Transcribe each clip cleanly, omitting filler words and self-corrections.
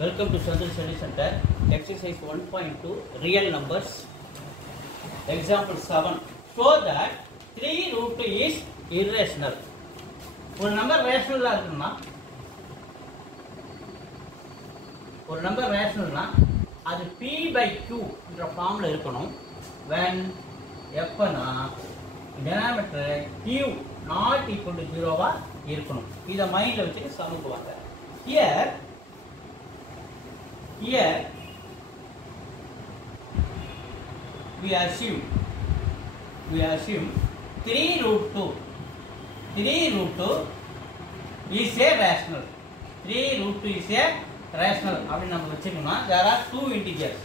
Welcome to Chandra Study Center. Exercise 1.2 Real numbers. Example 7. Show that 3 root 2 is irrational. ஒரு number ரேஷனலா இருக்குன்னா ஒரு number ரேஷனல்னா அது p/q என்ற ஃபார்ம்ல இருக்கணும். when எப்பனா denominator q not equal to 0 வா இருக்கணும். இத மைண்ட்ல வச்சுட்டு சம்முக்கு வாங்க. Here we assume 3 root 2 is a rational. 3 root 2 is a rational. அப்படி நம்ம வச்சுக்கணும்னா there are two integers.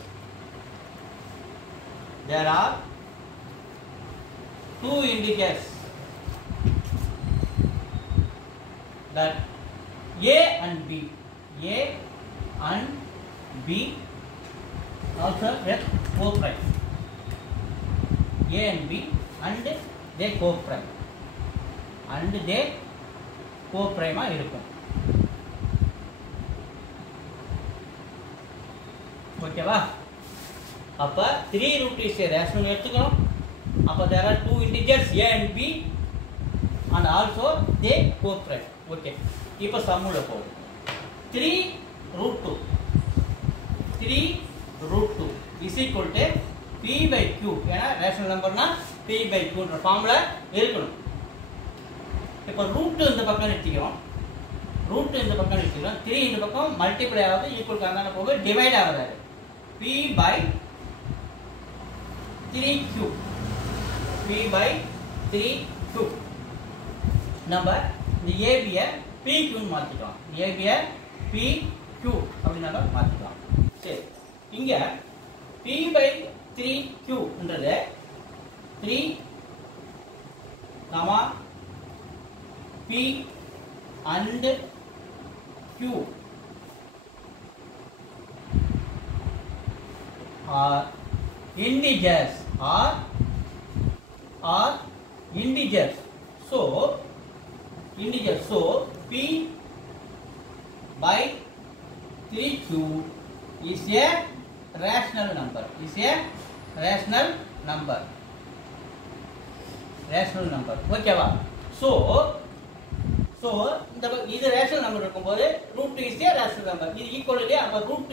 That a and b also with co-prime. A and b and they co-prime இருக்கும். ஓகேவா? அப்ப 3 root is a rational எடுத்துக்கணும். அப்ப there are two integers a and b and also they co-prime. Okay, இப்போ சம்முல போவோம். 3 root 2 is equal to p/q. ஏன்னா rational நம்பர்னா p/q என்ற ஃபார்முல இருக்கணும். இப்போ ரூட் இந்த பக்கம் எடுத்துக்கிறோம். 3 இந்த பக்கம் மல்டிப்ளை ஆகுது, ஈக்குவல் காரணம் போக டிவைட் ஆகுது. p/3q நம்ம இந்த ab-ய pq ன்னு மாத்திக்கலாம். ab-ய pq அப்படி நம்ம மாத்திக்கலாம். சரி, இங்க p/3q என்றது 3, p and q are integers. So p/3q is a rational number. ஓகேவா? so இந்த இது ரேஷனல் நம்பர் இருக்கும்போது root 2 is a rational number. இது ஈக்குவல் இல்லையா? அப்ப root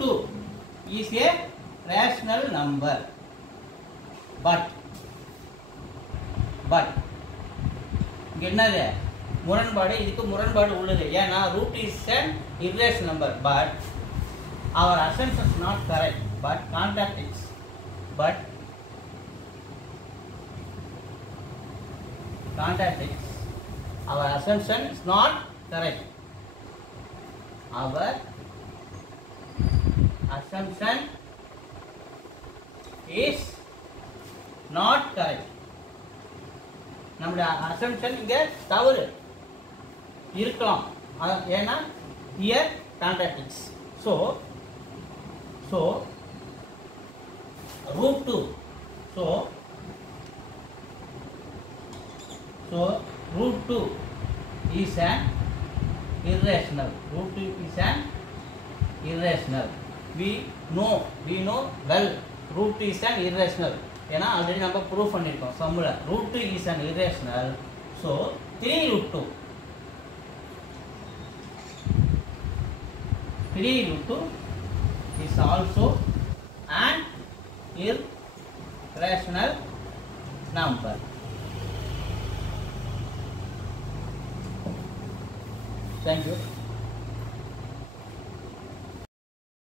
2 is a rational number. but இங்க என்னது முரண்பாடு? இதுக்கு முரண்பாடு உள்ளது. ஏன்னா root is an irrational number, but our assumption is not correct, but contradicts. Our assumption is not correct. Our assumption is not correct. நம்முடைய assumption இங்க தவறு இருக்கலாம். ஏன்னா here contradicts. So root 2 root 2 is an irrational. We know well root 2 is an irrational. ஏன்னா already நம்ம prove பண்ணிருக்கோம் சம்முல. root 2 is an irrational. So 3 root 2 is also an irrational number. Thank you.